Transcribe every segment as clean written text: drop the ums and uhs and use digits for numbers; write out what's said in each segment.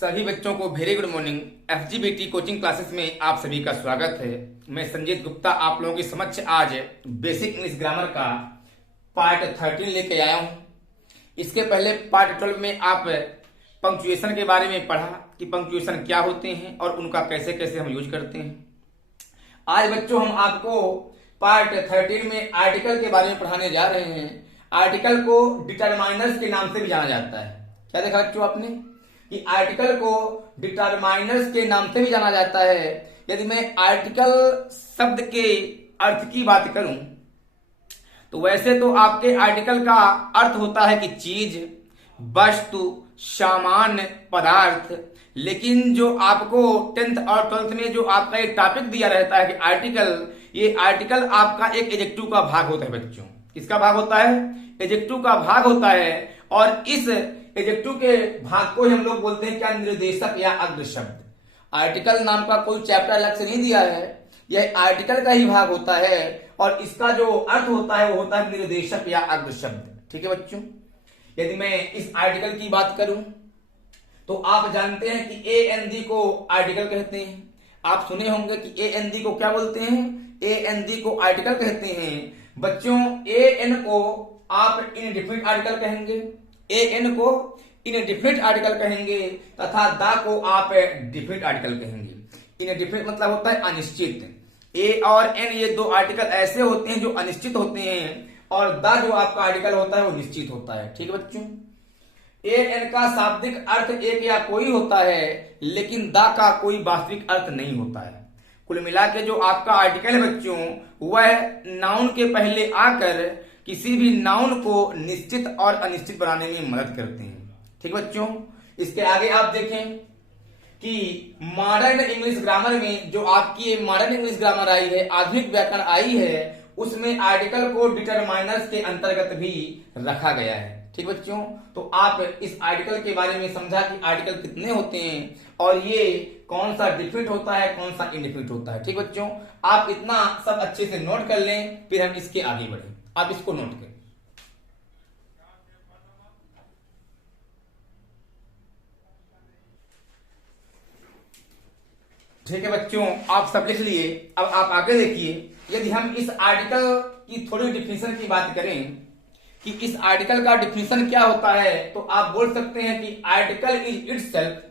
सभी बच्चों को very good morning. FGBT coaching classes में आप सभी का स्वागत है। मैं संजीत गुप्ता आप लोगों के समक्ष आज बेसिक इंग्लिश ग्रामर का पार्ट 13 लेके आया हूं। इसके पहले पार्ट 12 में आप पंक्चुएशन के बारे में पढ़ा कि पंक्चुएशन क्या होते हैं और उनका कैसे कैसे हम यूज करते हैं। आज बच्चों हम आपको पार्ट 13 में आर्टिकल के बारे में पढ़ाने जा रहे हैं। आर्टिकल को डिटरमाइनर्स के नाम से भी जाना जाता है। क्या देखा बच्चों आपने कि आर्टिकल को डिटरमाइनर्स के नाम से भी जाना जाता है। यदि मैं आर्टिकल शब्द के अर्थ की बात करूं तो वैसे तो आपके आर्टिकल का अर्थ होता है कि चीज, वस्तु, सामान्य, पदार्थ। लेकिन जो आपको 10th और 12th में जो आपका एक टॉपिक दिया रहता है कि आर्टिकल, ये आर्टिकल आपका एक एडजेक्टिव का भाग होता है बच्चों। किसका भाग होता है? एडजेक्टिव का भाग होता है। और इस एडजेक्टिव के भाग को हम लोग बोलते हैं क्या? निर्देशक या अग्र शब्द। आर्टिकल नाम का कोई चैप्टर अलग से नहीं दिया है, यह आर्टिकल का ही भाग होता है और इसका जो अर्थ होता है वो होता है निर्देशक या अग्र शब्द। ठीक है बच्चों, यदि मैं इस आर्टिकल की बात करूं तो आप जानते हैं कि ए एन डी को आर्टिकल कहते हैं। आप सुने होंगे कि ए एन डी को क्या बोलते हैं? ए एन डी को आर्टिकल कहते हैं। बच्चों ए एन को आप इनडिफिनिट आर्टिकल कहेंगे, ए एन को इनडिफिनिट आर्टिकल कहेंगे तथा द को आप डिफिनिट आर्टिकल कहेंगे। इनडिफिनिट मतलब होता है अनिश्चित। ए और एन ये दो आर्टिकल ऐसे होते हैं जो अनिश्चित होते हैं और द जो आपका आर्टिकल होता है वो निश्चित होता है। ठीक है बच्चों, ए एन का शाब्दिक अर्थ एक या कोई होता है लेकिन द का कोई वास्तविक अर्थ नहीं होता है। कुल मिला के जो आपका आर्टिकल है बच्चों वह नाउन के पहले आकर किसी भी नाउन को निश्चित और अनिश्चित बनाने में मदद करते हैं। ठीक बच्चों, इसके आगे आप देखें कि मॉडर्न इंग्लिश ग्रामर में जो आपकी मॉडर्न इंग्लिश ग्रामर आई है, आधुनिक व्याकरण आई है, उसमें आर्टिकल को डिटरमाइनर्स के अंतर्गत भी रखा गया है। ठीक बच्चों, तो आप इस आर्टिकल के बारे में समझा कि आर्टिकल कितने होते हैं और ये कौन सा डिफिनिट होता है, कौन सा इनडिफिनिट होता है। ठीक बच्चों, आप इतना सब अच्छे से नोट कर लें, फिर हम इसके आगे बढ़े। आप इसको नोट करें। ठीक है बच्चों, आप सब लिख लिए। अब आप आगे देखिए, यदि हम इस आर्टिकल की थोड़ी डिफिनेशन की बात करें कि इस आर्टिकल का डिफिनेशन क्या होता है, तो आप बोल सकते हैं कि article is itself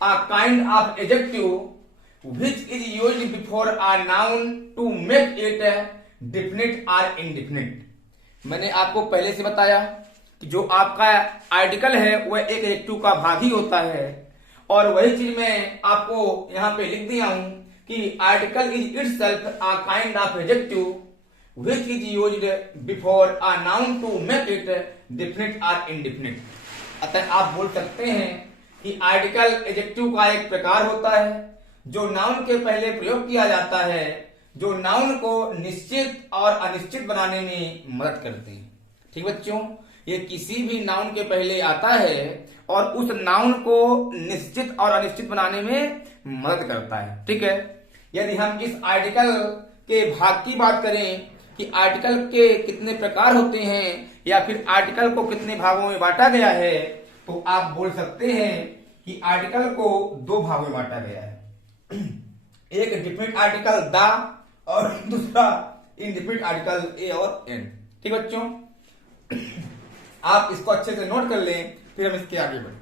a kind of adjective which is used before a noun to make it definite और इनडिफिनिट। मैंने आपको पहले से बताया कि जो आपका आर्टिकल है वह एक एडजेक्टिव का भाग ही होता है और वही चीज मैं आपको यहां पे लिख दिया हूं कि article is itself a kind of adjective which is used before a noun to make it definite or indefinite। अतः आप बोल सकते हैं कि आर्टिकल एडजेक्टिव का एक प्रकार होता है जो नाउन के पहले प्रयोग किया जाता है, जो नाउन को निश्चित और अनिश्चित बनाने में मदद करते हैं। ठीक बच्चों, ये किसी भी नाउन के पहले आता है और उस नाउन को निश्चित और अनिश्चित बनाने में मदद करता है। ठीक है, यदि हम इस आर्टिकल के भाग की बात करें कि आर्टिकल के कितने प्रकार होते हैं या फिर आर्टिकल को कितने भागों में बांटा गया है, तो आप बोल सकते हैं कि आर्टिकल को दो भागों में बांटा गया है। एक डिफिनिट आर्टिकल द और दूसरा इनडिफिनिट आर्टिकल ए और एन। ठीक बच्चों, आप इसको अच्छे से नोट कर लें, फिर हम इसके आगे बढ़ें।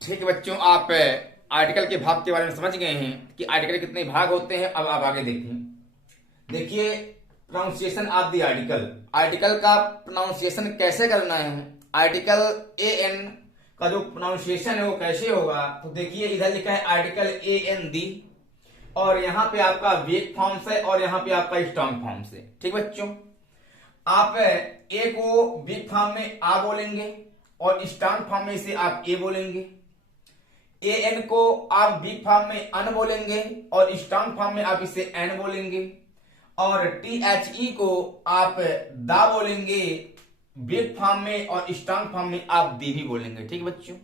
ठीक है बच्चों, आप आर्टिकल के भाग के बारे में समझ गए हैं कि आर्टिकल कितने भाग होते हैं। अब आप आगे देखिए pronunciation of the article. Article का प्रोनाउंसिएशन कैसे करना है, आर्टिकल ए एन का जो प्रोनाउंसिएशन है वो कैसे होगा, तो देखिए इधर लिखा है आर्टिकल ए एन दी और यहाँ पे आपका वीक फॉर्म से और यहाँ पे आपका स्ट्रॉन्ग फॉर्म से। ठीक बच्चों, आप ए को वीक फॉर्म में आ बोलेंगे और स्ट्रॉन्ग फॉर्म में इसे आप ए बोलेंगे। ए एन को आप वीक फॉर्म में अन बोलेंगे और स्ट्रॉन्ग फॉर्म में आप इसे एन बोलेंगे और टी एच ई को आप दा बोलेंगे वीक फॉर्म में और स्ट्रॉन्ग फॉर्म में आप दी भी बोलेंगे। ठीक बच्चों,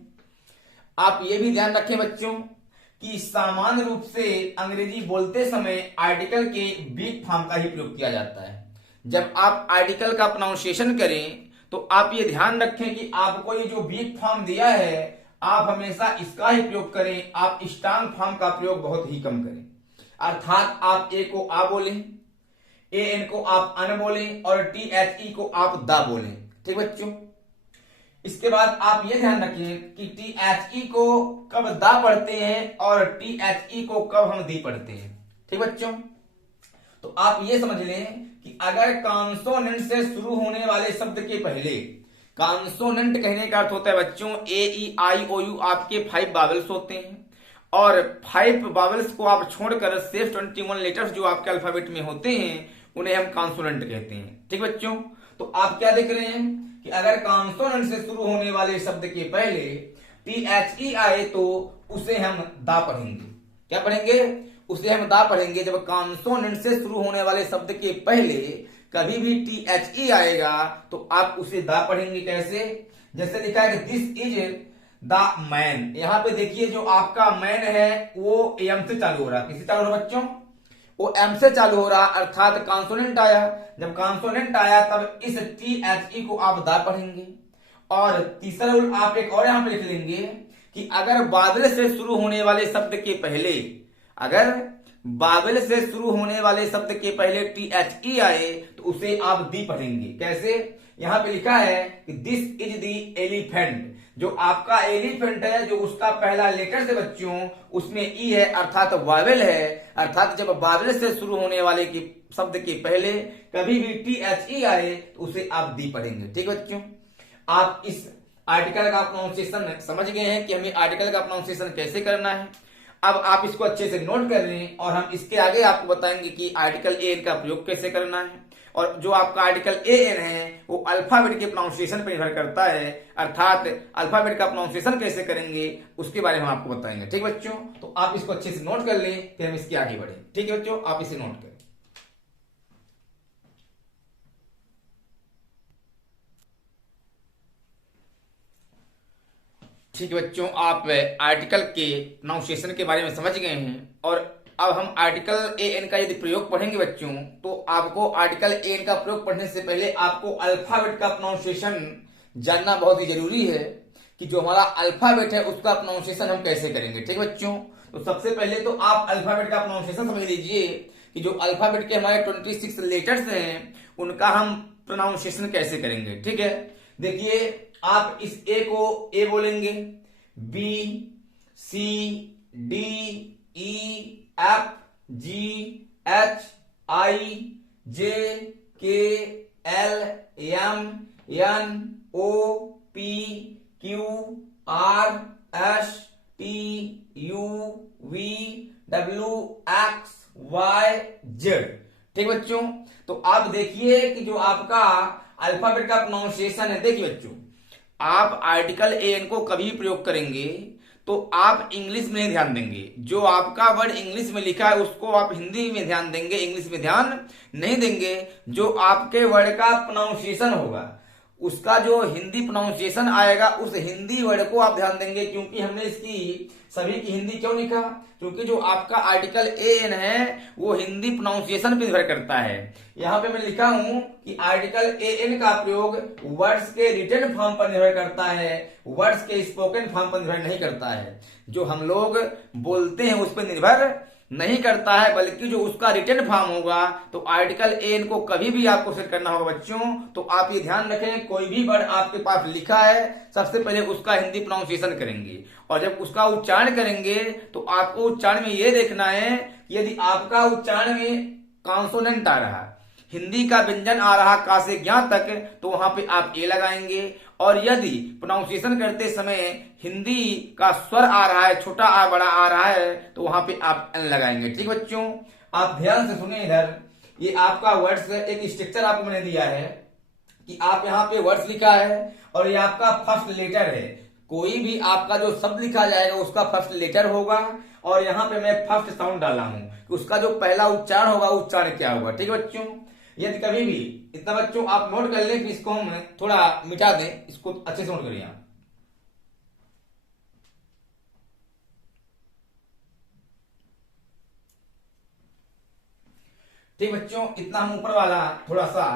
आप ये भी ध्यान रखें बच्चों कि सामान्य रूप से अंग्रेजी बोलते समय आर्टिकल के वीक फॉर्म का ही प्रयोग किया जाता है। जब आप आर्टिकल का प्रोनाउंसिएशन करें तो आप ये ध्यान रखें कि आपको ये जो वीक फॉर्म दिया है आप हमेशा इसका ही प्रयोग करें, आप स्ट्रांग फॉर्म का प्रयोग बहुत ही कम करें। अर्थात आप ए को आ बोलें, ए एन को आप अन बोलें और टी एच ई को आप दा बोलें। ठीक बच्चों, इसके बाद आप ये ध्यान रखें कि टी एच ई को कब दा पढ़ते हैं और टी एच ई को कब हम दी पढ़ते हैं। ठीक बच्चों, तो आप ये समझ लें कि अगर कॉन्सोनेंट से शुरू होने वाले शब्द के पहले, कॉन्सोनेंट कहने का अर्थ होता है बच्चों ए ई आई ओ यू, आपके 5 बावल्स होते हैं और 5 बावल्स को आप छोड़कर सिर्फ 21 लेटर्स जो आपके अल्फाबेट में होते हैं उन्हें हम कॉन्सोनेंट कहते हैं। ठीक बच्चों, तो आप क्या देख रहे हैं कि अगर कॉन्सोनेंट से शुरू होने वाले शब्द के पहले टी एच ई आए तो उसे हम दा पढ़ेंगे। क्या पढ़ेंगे? उसे हम दा पढ़ेंगे। जब कॉन्सोनेंट से शुरू होने वाले शब्द के पहले कभी भी टी एच ई आएगा तो आप उसे दा पढ़ेंगे। कैसे? जैसे लिखा है कि दिस इज द मैन, यहां पे देखिए जो आपका मैन है वो एम से चालू हो रहा। किसी चालू हो रहा बच्चों? वो एम से चालू हो रहा, अर्थात कॉन्सोनेंट आया। जब कॉन्सोनेंट आया तब इस टी एच ई को आप दा पढ़ेंगे। और तीसरा रूल आप एक और यहां पे लिख लेंगे कि अगर बादल से शुरू होने वाले शब्द के पहले, अगर बादल से शुरू होने वाले शब्द के पहले टी एच ई आए तो उसे आप दी पढ़ेंगे। कैसे? यहां पे लिखा है कि दिस इज दी एलिफेंट, जो आपका एलिफेंट है जो उसका पहला लेटर से बच्चों उसमें ई है अर्थात वावेल है। अर्थात जब बादल से शुरू होने वाले की शब्द के पहले कभी भी टी एच ई आए तो उसे आप दी पढ़ेंगे। ठीक बच्चों, आप इस आर्टिकल का प्रोनाउंसिएशन समझ गए हैं कि हमें आर्टिकल का प्रोनाउंसिएशन कैसे करना है। अब आप इसको अच्छे से नोट कर लें और हम इसके आगे आपको बताएंगे कि आर्टिकल ए एन का प्रयोग कैसे करना है। और जो आपका आर्टिकल ए एन है वो अल्फाबेट के प्रोनाउंसिएशन पर निर्भर करता है, अर्थात अल्फाबेट का प्रोनाउंसिएशन कैसे करेंगे उसके बारे में हम आपको बताएंगे। ठीक बच्चों, तो आप इसको अच्छे से नोट कर लें फिर हम इसके आगे बढ़े। ठीक है बच्चों, आप इसे नोट करें। ठीक है बच्चों, आप आर्टिकल के प्रोनाउंसिएशन के बारे में समझ गए हैं और अब हम आर्टिकल ए एन का यदि प्रयोग पढ़ेंगे बच्चों तो आपको आर्टिकल ए एन का प्रयोग पढ़ने से पहले आपको अल्फाबेट का प्रोनाउंसिएशन जानना बहुत ही जरूरी है कि जो हमारा अल्फाबेट है उसका प्रोनाउंसिएशन हम कैसे करेंगे। ठीक बच्चों, तो सबसे पहले तो आप अल्फाबेट का प्रोनाउंसिएशन समझ लीजिए कि जो अल्फाबेट के हमारे 26 लेटर्स हैं उनका हम प्रोनाउंसिएशन कैसे करेंगे। ठीक है, देखिए आप इस ए को ए बोलेंगे, B C D E F G H I J K L M N O P Q R S T U V W X Y Z. ठीक बच्चों, तो आप देखिए कि जो आपका अल्फाबेट का प्रोनाउंसिएशन है, देखिए बच्चों आप आर्टिकल ए एन को कभी प्रयोग करेंगे तो आप इंग्लिश में ध्यान देंगे। जो आपका वर्ड इंग्लिश में लिखा है उसको आप हिंदी में ध्यान देंगे, इंग्लिश में ध्यान नहीं देंगे। जो आपके वर्ड का प्रोनाउंसिएशन होगा उसका जो हिंदी प्रोनाउंसिएशन आएगा उस हिंदी वर्ड को आप ध्यान देंगे। क्योंकि हमने इसकी सभी की हिंदी क्यों लिखा? क्योंकि जो आपका आर्टिकल ए एन है वो हिंदी प्रोनाउंसिएशन पर निर्भर करता है। यहाँ पे मैं लिखा हूं कि आर्टिकल ए एन का प्रयोग वर्ड्स के रिटन फॉर्म पर निर्भर करता है, वर्ड्स के स्पोकन फॉर्म पर निर्भर नहीं करता है। जो हम लोग बोलते हैं उस पर निर्भर नहीं करता है, बल्कि जो उसका रिटन फॉर्म होगा। तो आर्टिकल ए एन को कभी भी आपको सेट करना होगा बच्चों, तो आप ये ध्यान रखें कोई भी वर्ड आपके पास लिखा है सबसे पहले उसका हिंदी प्रोनाउंसिएशन करेंगे और जब उसका उच्चारण करेंगे तो आपको उच्चारण में ये देखना है कि यदि आपका उच्चारण में कॉन्सोनेंट आ रहा, हिंदी का व्यंजन आ रहा का से ज्ञा तक, तो वहां पे आप ए लगाएंगे। और यदि प्रोनाउंसिएशन करते समय हिंदी का स्वर आ रहा है, छोटा आ बड़ा आ रहा है, तो वहां पे आप एन लगाएंगे। ठीक बच्चों, आप ध्यान से सुनिए। इधर ये आपका वर्ड्स एक स्ट्रक्चर आपको मैंने दिया है कि आप यहाँ पे वर्ड्स लिखा है और ये आपका फर्स्ट लेटर है। कोई भी आपका जो शब्द लिखा जाएगा उसका फर्स्ट लेटर होगा और यहाँ पे मैं फर्स्ट साउंड डाला हूं कि उसका जो पहला उच्चारण होगा उच्चारण क्या होगा। ठीक है बच्चों, यदि कभी भी इतना बच्चों आप नोट कर लें कि इसको हम थोड़ा मिटा दें, इसको अच्छे से नोट करिए आप। ठीक बच्चों, इतना हम ऊपर वाला थोड़ा सा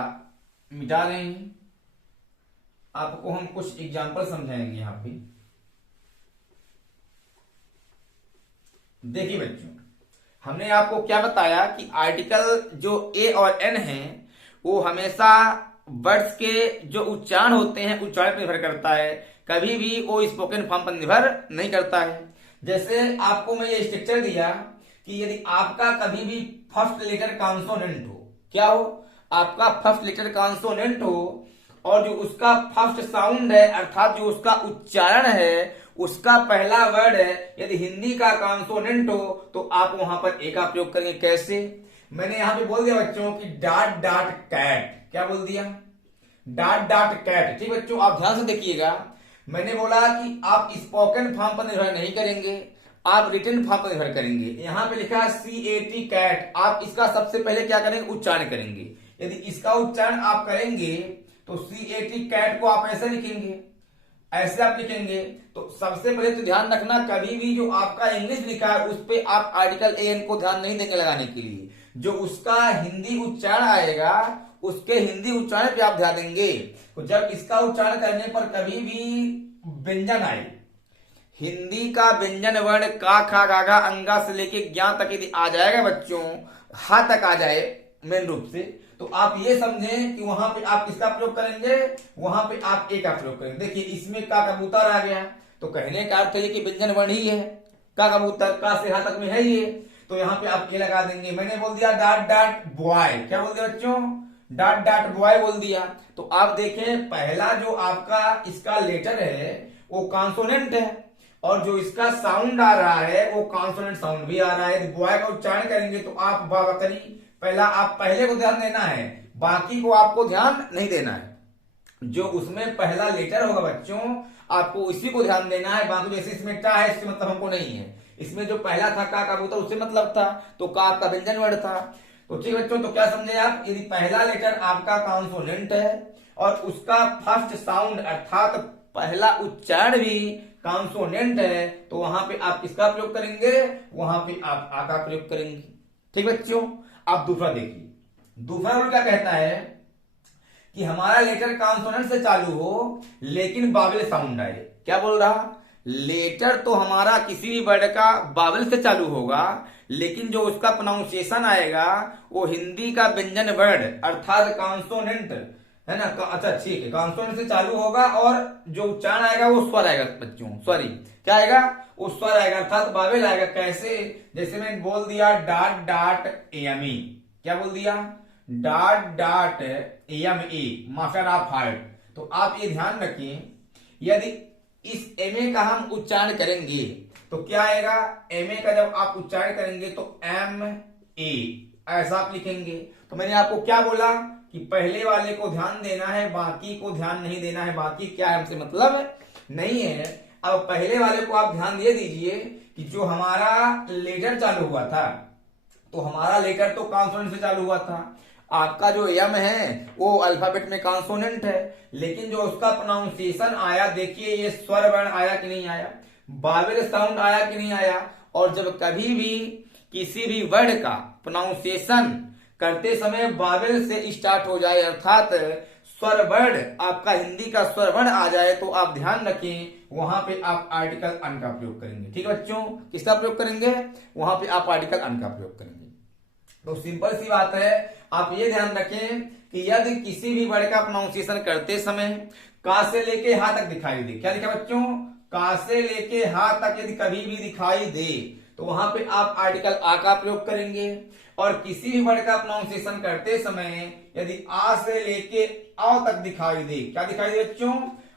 मिटा रहे हैं। आपको हम कुछ एग्जाम्पल समझाएंगे यहां पे। देखिए बच्चों, हमने आपको क्या बताया कि आर्टिकल जो ए और एन है वो हमेशा वर्ड्स के जो उच्चारण होते हैं उच्चारण पर निर्भर करता है, कभी भी वो स्पोकन फॉर्म पर निर्भर नहीं करता है। जैसे आपको मैं ये स्ट्रक्चर दिया कि यदि आपका कभी भी फर्स्ट लेटर कॉन्सोनेंट हो, क्या हो, आपका फर्स्ट लेटर कॉन्सोनेंट हो और जो उसका फर्स्ट साउंड है अर्थात जो उसका उच्चारण है उसका पहला वर्ड है, यदि हिंदी का कॉन्सोनेंट हो तो आप वहां पर ए का प्रयोग करेंगे। कैसे? मैंने यहां पे बोल दिया बच्चों कि डाट डाट कैट, क्या बोल दिया? डाट डाट कैट। ठीक बच्चों, आप ध्यान से देखिएगा, मैंने बोला कि आप स्पोकन फॉर्म पर निर्भर नहीं करेंगे, आप रिटन फॉर्म पर निर्भर करेंगे। यहां पे लिखा है CAT कैट, आप इसका सबसे पहले क्या करेंगे? उच्चारण करेंगे। यदि इसका उच्चारण आप करेंगे तो CAT कैट को आप ऐसे लिखेंगे, ऐसे आप लिखेंगे। तो सबसे पहले तो ध्यान रखना, कभी भी जो आपका इंग्लिश लिखा है उस पे आप आर्टिकल एन को ध्यान नहीं देंगे लगाने के लिए, जो उसका हिंदी उच्चारण आएगा उसके हिंदी उच्चारण पे आप ध्यान देंगे। तो जब इसका उच्चारण करने पर कभी भी व्यंजन आए, हिंदी का व्यंजन वर्ण का खा गा घा अंगा से लेके ज्ञा तक यदि आ जाएगा बच्चों, हा तक आ जाए मेन रूप से, तो आप ये समझें कि वहां पे आप किसका प्रयोग करेंगे? वहां पे आप ए का प्रयोग करेंगे। देखिए इसमें का कबूतर आ गया, तो कहने का अर्थ है कि व्यंजन वर्ण ही है, का कबूतर का से हा तक में है ये, तो यहाँ पे आप ए लगा देंगे। मैंने बोल दिया डाट डाट बॉय, क्या बोल दिया बच्चों? डाट डाट बॉय बोल दिया। तो आप देखें पहला जो आपका इसका लेटर है वो कॉन्सोनेंट है और जो इसका साउंड आ रहा है वो कॉन्सोनेंट साउंड भी आ रहा है। बॉय का उच्चारण करेंगे तो आप बकरी, पहला आप पहले को ध्यान देना है, बाकी को आपको ध्यान नहीं देना है। जो उसमें पहला लेटर होगा बच्चों आपको उसी को ध्यान देना है, बाकी जैसे इसमें टा है इससे मतलब हमको नहीं है। इसमें जो पहला था का कबूतर उससे मतलब था, तो का आपका व्यंजन वर्ड था। तो ठीक बच्चों, तो क्या समझे आप? यदि पहला लेटर आपका कॉन्सोनेंट है और उसका फर्स्ट साउंड अर्थात पहला उच्चारण भी कॉन्सोनेंट है तो वहां पे आप किसका प्रयोग करेंगे? वहां पे आप आ का प्रयोग करेंगे। ठीक बच्चों, आप दूसरा देखिए, दूसरा रूल क्या कहता है कि हमारा लेटर कॉन्सोनेंट से चालू हो लेकिन बावल साउंड आए। क्या बोल रहा? लेटर तो हमारा किसी भी वर्ड का बावल से चालू होगा लेकिन जो उसका प्रोनाउंसिएशन आएगा वो हिंदी का व्यंजन वर्ड अर्थात कॉन्सोनेंट है ना। अच्छा ठीक है, कॉन्सोनेंट से चालू होगा और जो उच्चारण आएगा वो स्वर आएगा बच्चों, सॉरी क्या आएगा? वो स्वर आएगा अर्थात बावेल आएगा। कैसे? जैसे मैंने बोल दिया डाट डाट एमी, क्या बोल दिया? डाट dot MA master of heart. तो आप ये ध्यान रखिए, यदि इस एमए का हम उच्चारण करेंगे तो क्या आएगा? एमए का जब आप उच्चारण करेंगे तो MA ऐसा आप लिखेंगे। तो मैंने आपको क्या बोला कि पहले वाले को ध्यान देना है, बाकी को ध्यान नहीं देना है। बाकी क्या है हमसे मतलब नहीं है। अब पहले वाले को आप ध्यान दे दीजिए कि जो हमारा लेटर चालू हुआ था तो हमारा लेटर तो कॉन्सोनेंट से चालू हुआ था, आपका जो एम है वो अल्फाबेट में कॉन्सोनेंट है, लेकिन जो उसका प्रोनाउंसिएशन आया, देखिए ये स्वर वर्ण आया कि नहीं आया, बावेल साउंड आया कि नहीं आया। और जब कभी भी किसी भी वर्ड का प्रोनाउंसिएशन करते समय बावेल से स्टार्ट हो जाए अर्थात स्वर वर्ण आपका हिंदी का स्वर वर्ण आ जाए तो आप ध्यान रखें वहां पे आप आर्टिकल अन का प्रयोग करेंगे। ठीक है बच्चों, किसका प्रयोग करेंगे? वहां पे आप आर्टिकल अन का प्रयोग करेंगे। तो सिंपल सी बात है, आप ये ध्यान रखें कि यदि किसी भी वर्ड का प्रोनाउंसिएशन करते समय का से लेके हा तक दिखाई दे, क्या लिखा बच्चों? का से लेके हा तक यदि कभी भी दिखाई दे तो वहां पे आप आर्टिकल आ का प्रयोग करेंगे। और किसी भी वर्ड का प्रोनाउंसिएशन करते समय यदि आ से लेके अ तक दिखाई दे, क्या दिखाई दे बच्चों?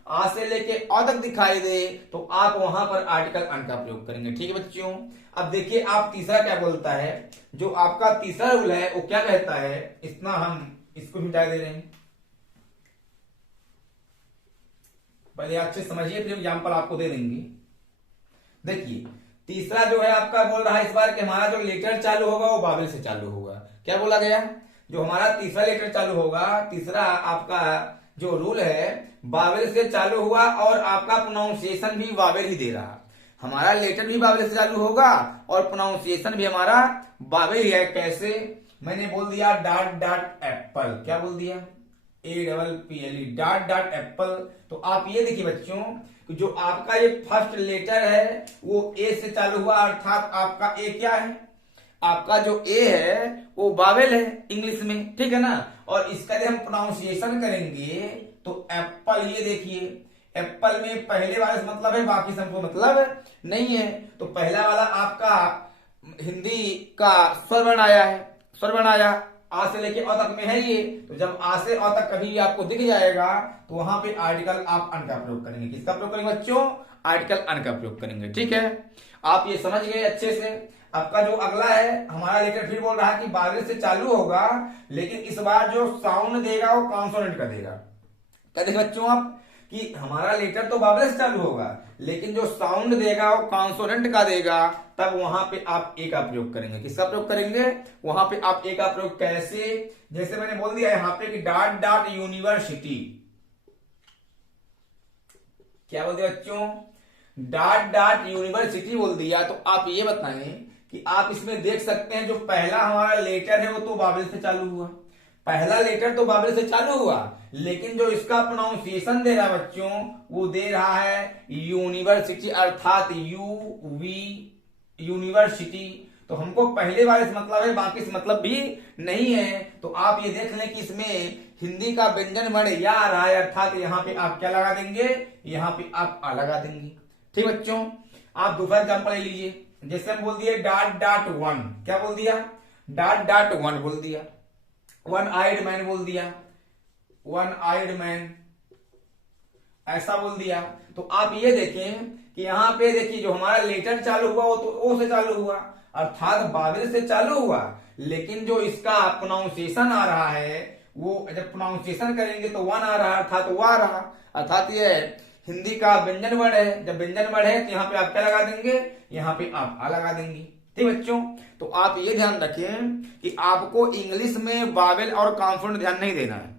आ से लेके अ तक दिखाई दे तो आप वहां पर आर्टिकल अन का प्रयोग करेंगे। ठीक है बच्चों, अब देखिए आप तीसरा क्या बोलता है। जो आपका तीसरा रूल है वो क्या कहता है, इतना हम इसको मिटा दे रहे हैं, पहले अच्छे समझिए फिर एग्जाम्पल आपको दे देंगे। देखिए तीसरा जो है आपका बोल रहा है इस बार कि हमारा जो लेटर चालू होगा वो बावेल से चालू होगा। क्या बोला गया? जो हमारा तीसरा लेटर चालू होगा, तीसरा आपका जो रूल है बावेल से चालू हुआ और आपका प्रोनाउंसिएशन भी बावेल ही दे रहा। हमारा लेटर भी बावेल से चालू होगा और प्रोनाउंसिएशन भी हमारा बावेल ही है। कैसे? मैंने बोल दिया डाट डाट एप्पल, क्या बोल दिया? APPLE, dot dot Apple. तो आप ये देखिए बच्चों, जो आपका ये फर्स्ट लेटर है वो ए से चालू हुआ, अर्थात आपका ए क्या है, आपका जो ए है वो वावेल है इंग्लिश में, ठीक है ना। और इसका यदि हम प्रोनाउंसिएशन करेंगे तो एप्पल, ये देखिए एप्पल में पहले वाले से मतलब है, बाकी सबको मतलब नहीं है। तो पहला वाला आपका हिंदी का स्वर वर्ण आया है, स्वर वर्ण आया, आ से लेके अ तक में है ये। तो जब आ से अ तक कभी भी आपको दिख जाएगा तो वहां पे आर्टिकल आप अन का प्रयोग करेंगे। किसका प्रयोग करेंगे बच्चों? आर्टिकल अन का प्रयोग करेंगे, ठीक है। आप ये समझ गए अच्छे से। आपका जो अगला है, हमारा लेटर फिर बोल रहा है कि बारिश से चालू होगा, लेकिन इस बार जो साउंड देगा वो कॉन्सोनेंट का देगा। क्या देखें बच्चों आप, कि हमारा लेटर तो बारिश से चालू होगा, लेकिन जो साउंड देगा वो कॉन्सोनेंट का देगा। तब वहां पे आप ए का प्रयोग करेंगे। किसका प्रयोग करेंगे? वहां पे आप ए का प्रयोग कैसे? जैसे मैंने बोल दिया यहाँ पे कि डॉट डॉट यूनिवर्सिटी। क्या बोल दिया बच्चों? डॉट डॉट यूनिवर्सिटी बोल दिया। तो आप ये बताएं कि आप इसमें देख सकते हैं जो पहला हमारा लेटर है वो तो बाबिल से चालू हुआ, पहला लेटर तो बाबिल से चालू हुआ, लेकिन जो इसका प्रोनाउंसिएशन दे रहा बच्चों वो दे रहा है यूनिवर्सिटी, अर्थात यूनिवर्सिटी। तो हमको पहले वाले से मतलब है, बाकी से मतलब भी नहीं है। तो आप ये देख लें कि इसमें हिंदी का व्यंजन वर्ण या आ रहा है, अर्थात यहाँ पे आप क्या लगा देंगे? यहाँ पे आप आ लगा देंगे, ठीक बच्चों। आप दूसरा एग्जाम्पल ले लीजिए। जैसे हम बोल दिए डॉट डॉट वन, क्या बोल दिया? डॉट डॉट वन बोल दिया, वन आइड मैन बोल दिया, वन आइड मैन ऐसा बोल दिया। तो आप ये देखें कि यहाँ पे देखिए जो हमारा लेटर चालू हुआ वो तो ओ से चालू हुआ, अर्थात बाबिल से चालू हुआ, लेकिन जो इसका प्रोनाउंसिएशन आ रहा है वो जब प्रोनाउंसिएशन करेंगे तो वन आ रहा है, अर्थात वो आ रहा, अर्थात ये हिंदी का व्यंजन वर्ण है। जब व्यंजन वर्ण है तो यहाँ पे आप क्या लगा देंगे? यहाँ पे आप आ लगा देंगे, ठीक बच्चों। तो आप ये ध्यान रखें कि आपको इंग्लिश में वावेल और कॉन्सोनेंट ध्यान नहीं देना है।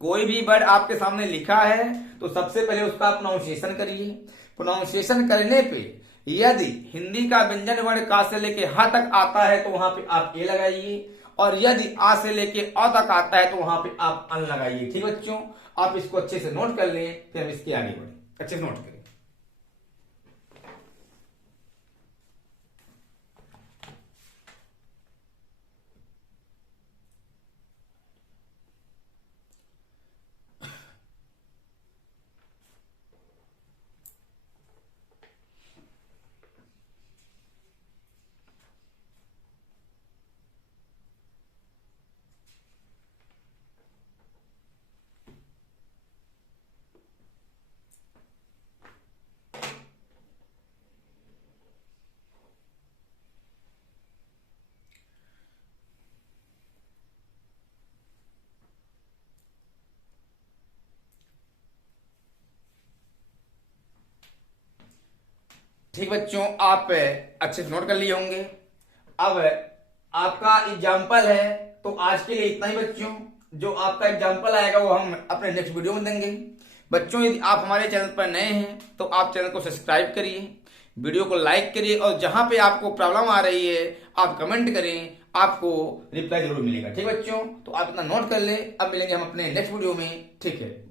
कोई भी वर्ड आपके सामने लिखा है तो सबसे पहले उसका प्रोनाउंसिएशन करिए। प्रोनाउंसिएशन करने पे यदि हिंदी का व्यंजन वर्ण का से लेके ह तक आता है तो वहां पे आप ए लगाइए, और यदि आ से लेके अ तक आता है तो वहां पे आप अन लगाइए, ठीक बच्चों। आप इसको अच्छे से नोट कर लें, फिर हम इसके आगे बढ़े। अच्छे से नोट करें। ठीक बच्चों, आप अच्छे से नोट कर लिए होंगे। अब आपका एग्जाम्पल है तो आज के लिए इतना ही बच्चों। जो आपका एग्जाम्पल आएगा वो हम अपने नेक्स्ट वीडियो में देंगे। बच्चों यदि आप हमारे चैनल पर नए हैं तो आप चैनल को सब्सक्राइब करिए, वीडियो को लाइक करिए, और जहां पे आपको प्रॉब्लम आ रही है आप कमेंट करें, आपको रिप्लाई जरूर मिलेगा, ठीक बच्चों। तो आप इतना नोट कर ले। अब मिलेंगे हम अपने नेक्स्ट वीडियो में, ठीक है।